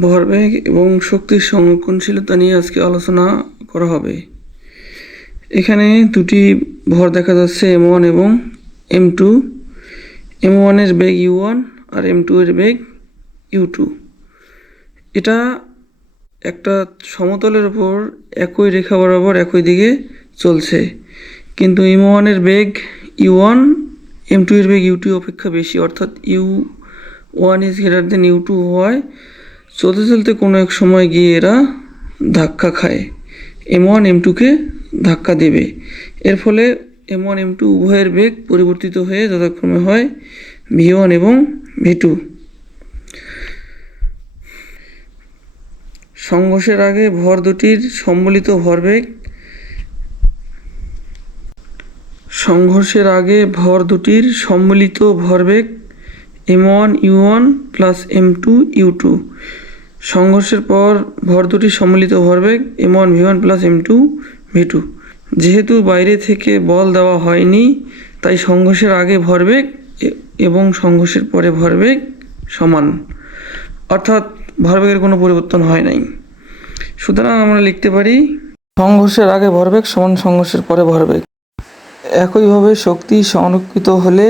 ভরবেগ এবং শক্তির সংরক্ষণশীলতা নিয়ে আজকে আলোচনা করা হবে। এখানে দুটি ভর দেখা যাচ্ছে m1 এবং m2। m1 এর বেগ u1 আর m2 এর বেগ u2। এটা একটা সমতলের উপর একই রেখা বরাবর একই দিকে চলছে, কিন্তু m1 এর বেগ u1 m2 এর বেগ u2 অপেক্ষা বেশি, অর্থাৎ u1 is greater than u2 হওয়ায় চলতে চলতে কোনো এক সময় গিয়ে এরা ধাক্কা খায়, m1 m2কে ধাক্কা দেবে। এর ফলে m1 m2 উভয়ের বেগ পরিবর্তিত হয়ে যথাক্রমে হয় v1 এবং v2। সংঘর্ষের আগে ভর দুটির সম্মিলিত ভরবেগ m1 u1 plus m2 u2। সংঘর্ষের পর ভর দুটির সম্মিলিত ভরবেগ m1 v1 plus m2 v2। যেহেতু বাইরে থেকে বল দেওয়া হয়নি, তাই সংঘর্ষের আগে ভরবেগ এবং সংঘর্ষের পরে ভরবেগ সমান, অর্থাৎ ভরবেগের কোনো পরিবর্তন হয় নাই। সুতরাং আমরা লিখতে পারি সংঘর্ষের আগে ভরবেগ সমান সংঘর্ষের পরে ভরবেগ। একইভাবে শক্তি সংরক্ষিত হলে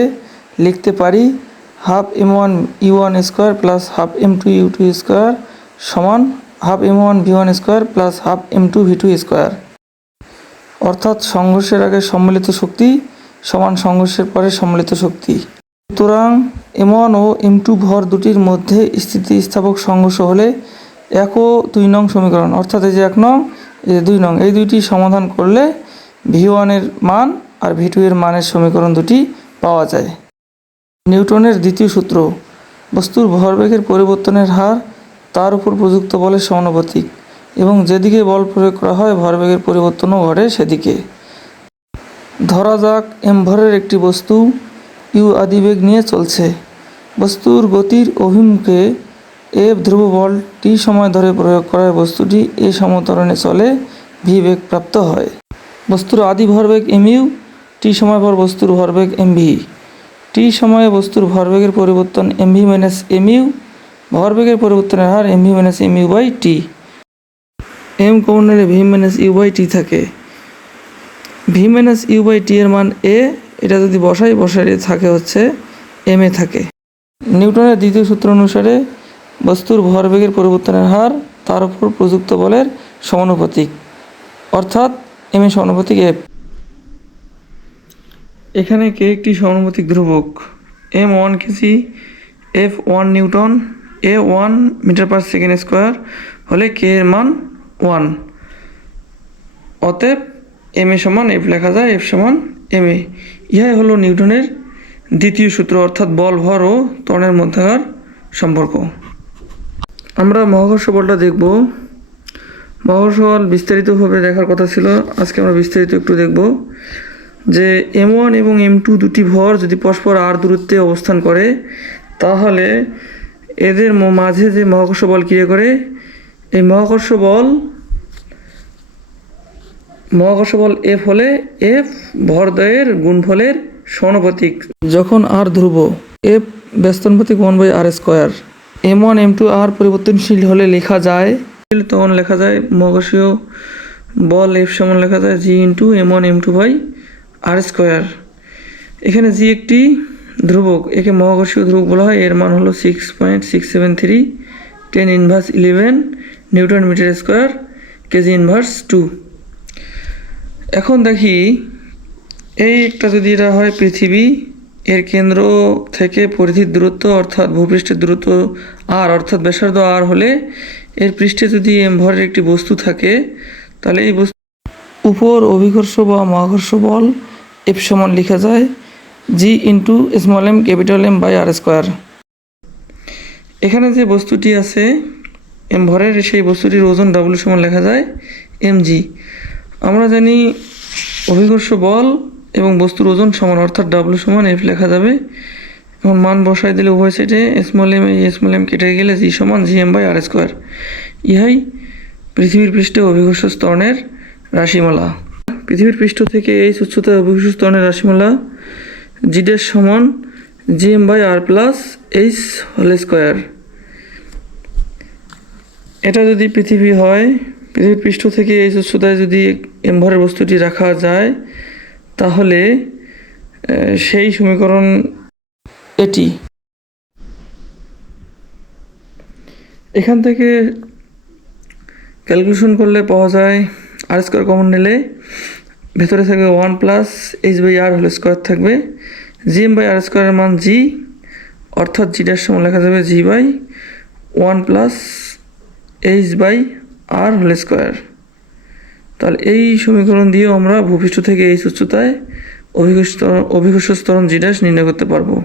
লিখতে পারি half m1 u1 square plus half m2 u2 square সমান half m1 v1 square plus half m2 v2 square. অর্থাৎ সংঘর্ষের আগে সম্মিলিত শক্তি সমান সংঘর্ষের পরে সম্মিলিত শক্তি। সুতরাং m1 ও m2 ভর দুটির মধ্যে স্থিতিস্থাপক সংঘর্ষ হলে 1 ও 2 নং সমীকরণ, অর্থাৎ এই যে 1 নং এই যে 2 নং, এই দুইটি সমাধান করলে v1 এর মান আর v2 এর মানের সমীকরণ দুটি পাওয়া যায়। নিউটনের দ্বিতীয় সূত্র, বস্তুর ভরবেগের পরিবর্তনের হার তার উপর প্রযুক্ত বলের সমানুপাতিক এবং যেদিকে বল প্রয়োগ করা হয় ভরবেগের পরিবর্তনও ঘটে সেদিকে। ধরা যাক m ভরের একটি বস্তু u আদিবেগ নিয়ে চলছে। বস্তুর গতির অভিমুখে f ধ্রুব বল t সময় ধরে প্রয়োগ করায় বস্তুটি a সমত্বরণে চলে v বেগ প্রাপ্ত হয়। বস্তুর আদি ভরবেগ mu, t সময় পর বস্তুর ভরবেগ mv। t সময়ে বস্তুর ভরবেগের পরিবর্তন mv মাইনাস mu, ভরবেগের পরিবর্তনের হার mv minus mu by t। m common নিলে v minus u by t থাকে। v minus u by t এর মান a, এটা যদি বসাই থাকে হচ্ছে m এ থাকে। নিউটনের দ্বিতীয় সূত্র অনুসারে বস্তুর ভরবেগের পরিবর্তনের হার তার উপর প্রযুক্ত বলের সমানুপাতিক, অর্থাৎ m এর সমানুপাতিক f। এখানে কে একটি সমানুপাতিক ধ্রুবক, m1 KG, f1 newton, a1 metre per second square হলে কে এর মান 1। অতএব m এ সমান f লেখা যায়, f সমান m এ। ইহাই হলো নিউটনের দ্বিতীয় সূত্র, অর্থাৎ বল, ভর ও ত্বরণের মধ্যকার সম্পর্ক। আমরা মহাকর্ষ বলটা দেখব। মহাকর্ষ বল বিস্তারিতভাবে দেখার কথা ছিল, আজকে আমরা বিস্তারিত একটু দেখব যে m1 এবং m2 দুটি ভর যদি পরস্পর r দূরত্বে অবস্থান করে, তাহলে এদের মাঝে যে মহাকর্ষ বল ক্রিয়া করে, এই মহাকর্ষ বল F হলে F ভরদ্বয়ের গুণফলের সমানুপাতিক। যখন r ধ্রুব, F ব্যস্তানুপাতিক 1/r square. m1 m2 r পরিবর্তনশীল হলে লেখা যায়, তখন লেখা যায় মহাকর্ষীয় বল F সমান লেখা যায় g into m1 m2 by r square. এখানে g একটি ধ্রুবক, একে মহাকর্ষীয় ধ্রুবক বলা হয়। এর মান হলো 6.673 10^11 newton metre square KG inverse 2। এখন দেখি এই একটা যদি এটা হয় পৃথিবী, এর কেন্দ্র থেকে পরিধির দূরত্ব অর্থাৎ ভূপৃষ্ঠের দূরত্ব r, অর্থাৎ ব্যাসার্ধ r হলে এর পৃষ্ঠে যদি m ভরের একটি বস্তু থাকে, তাহলে এই বস্তু উপর অভিকর্ষ বা মহাকর্ষ বল F সমান লেখা যায় g into small m capital M by r square. এখানে যে বস্তুটি আছে m ভরের, সেই বস্তুটির ওজন W সমান লেখা যায় mg। আমরা জানি অভিকর্ষ বল এবং বস্তুর ওজন সমান, অর্থাৎ W সমান F লেখা যাবে। এখন মান বসাই দিলে উভয় সাইডে স্মল m কেটে গেলে g সমান gm বাই r স্কোয়ার। ইহাই পৃথিবীর পৃষ্ঠে অভিকর্ষ ত্বরণের রাশিমালা। পৃথিবীর পৃষ্ঠ থেকে এই উচ্চতায় অভিকর্ষ ত্বরণের রাশিমালা g ড্যাশ সমান gm by r plus h whole square. এটা যদি পৃথিবী হয়, পৃথিবীর পৃষ্ঠ থেকে এই উচ্চতায় যদি এম ভরের বস্তুটি রাখা যায়, তাহলে সেই সমীকরণ এটি। এখান থেকে ক্যালকুলেশন করলে পাওয়া যায় আর স্কোয়ার কমন নিলে ভেতরে থাকবে 1 plus H by R whole square থাকবে। জি এম বাই আর স্কোয়ারের মান জি, অর্থাৎ জিটার সময় লেখা যাবে G by 1 plus H by R whole square. তাহলে এই সমীকরণ দিয়েও আমরা ভূপৃষ্ঠ থেকে এই উচ্চতায় অভিকর্ষ ত্বরণ জি ড্যাশ নির্ণয় করতে পারবো।